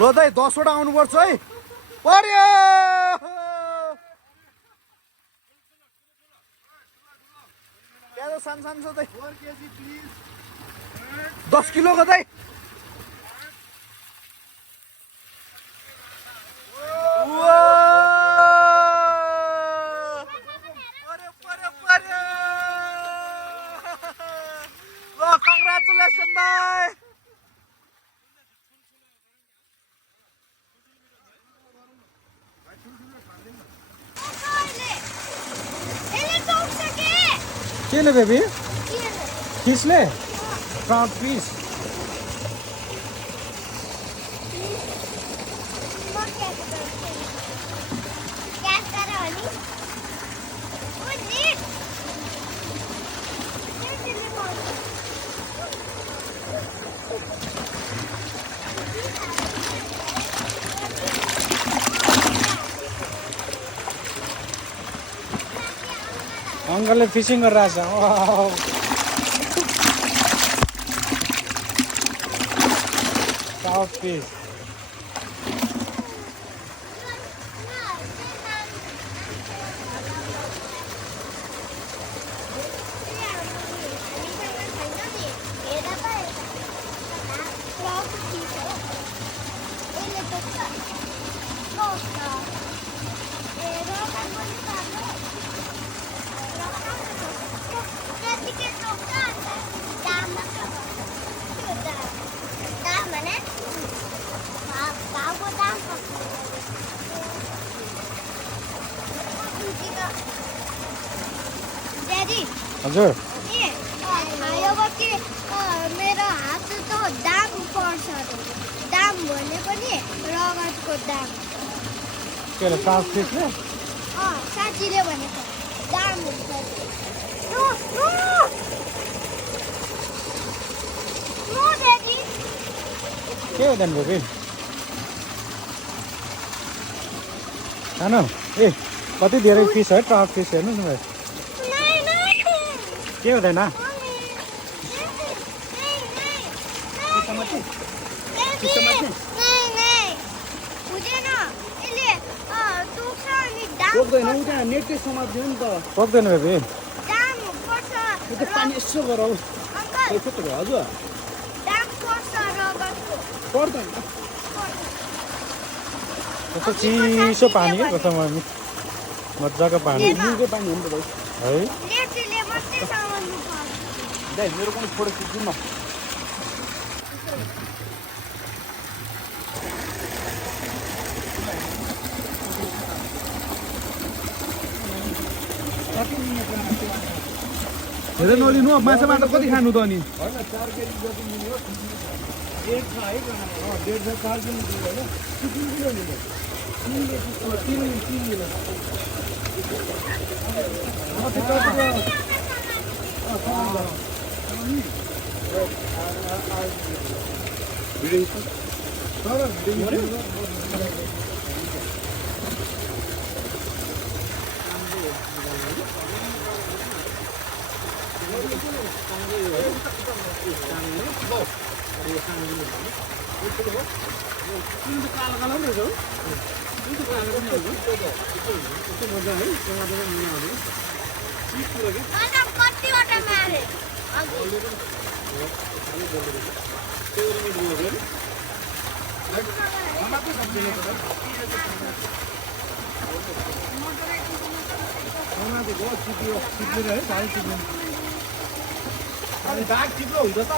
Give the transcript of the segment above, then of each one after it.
ल दाइ 10 वटा आउनुपर्छ है पर्यो प्याज सानो छ दाइ 4 केजी प्लिज 10 किलो को दाइ के ले बेबी किस ले प्राउड पीस अंकलले फिसिङ गरिरहेछ प्राउड पीस हजुर मेरो हात त दाम पर्छ दाम भने पनि रगतको दाम के ले प्राउड पीसले साथीले भनेको दाम हुन्छ के हो देन बेबी खानु ए कति धेरै फिस है प्राउड पीस हेर्नु न के हुँदैन सक्दैन बेबी पानी यसो गरौ हजुर पर्दैन कस्तो चिसो पानी क्या कस्तो मजाको पानी निकै पानी हो नि त भाइ है दाइ मेरो पनि फोटो खिच्नु न हेर नलिनु माछा मात्र कति खानु त अनि होइन 4 केजी जति लिनु हो एक छ है डेढ छ 4 केजी दिनु होइन 3 किलो लिनु 3 किलो कतिवटा मारे भाग चिप्लो हुन्छ त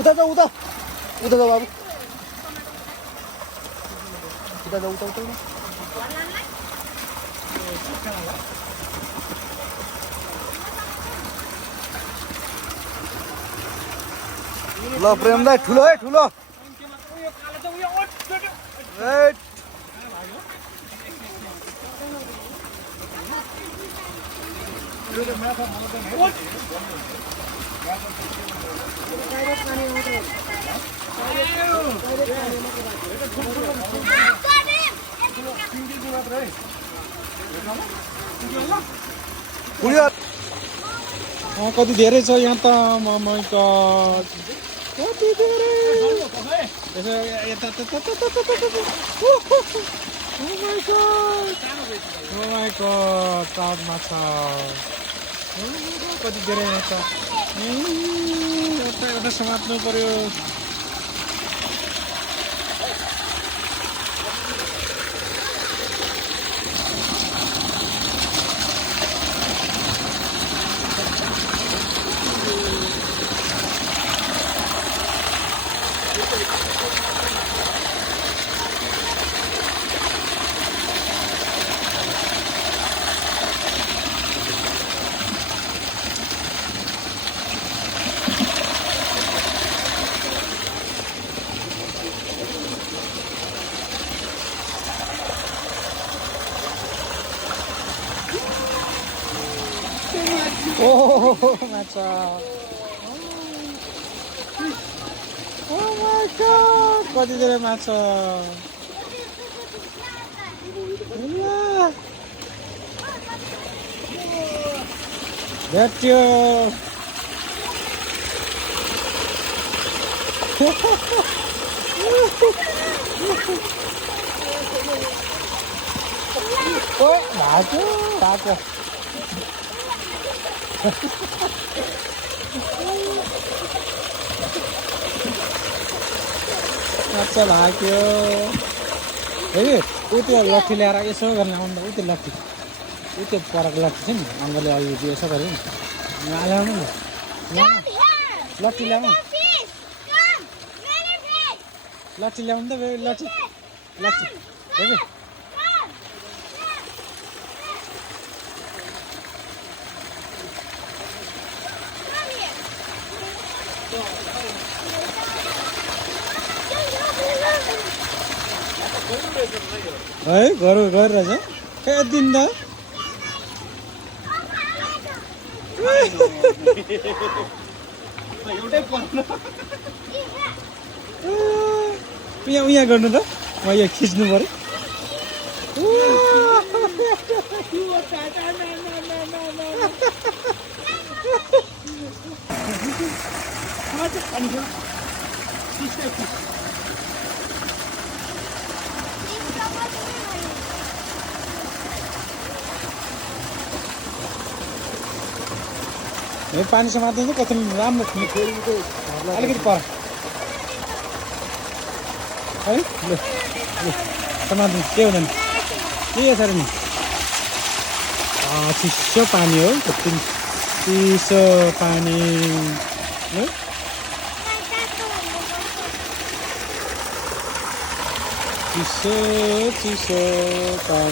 उता जाऊ उता उता जाऊ बाबु उता जाऊ उता उता ल प्रेम दाइ ठुलो है ठुलो ए पुग्यो कति धेरै छ यहाँ त माइ गॉड कति धेरै यसो यता ओ माइ गॉड ताज माछा कति धेरै छ एउटा समात्नु पर्यो Oh, maca. Oh my god, kati धेरै माछा. Vetio. Oh, maca. माछा लाग्यो हेरी उयो लट्ठी ल्याएर यसो गरेर ल्याउनु त उयो लट्ठी उयो परको लट्ठी छ नि अङ्गले अघि यसो गऱ्यो नि ल्याउनु नि लट्ठी ल्याउनु लट्ठी ल्याउनु त लट्ठी लट्ठी हेरी है गरिरहेछ ए दिन त यहाँ गर्नु त म यहाँ खिच्नु पर्यो यो पानी समात्नु कति राम्रो अलिकति पर है ल समात्नु के हुँदैन के यसरी नि चिसो पानी हो कति चिसो पानी चिसो चिसो पानी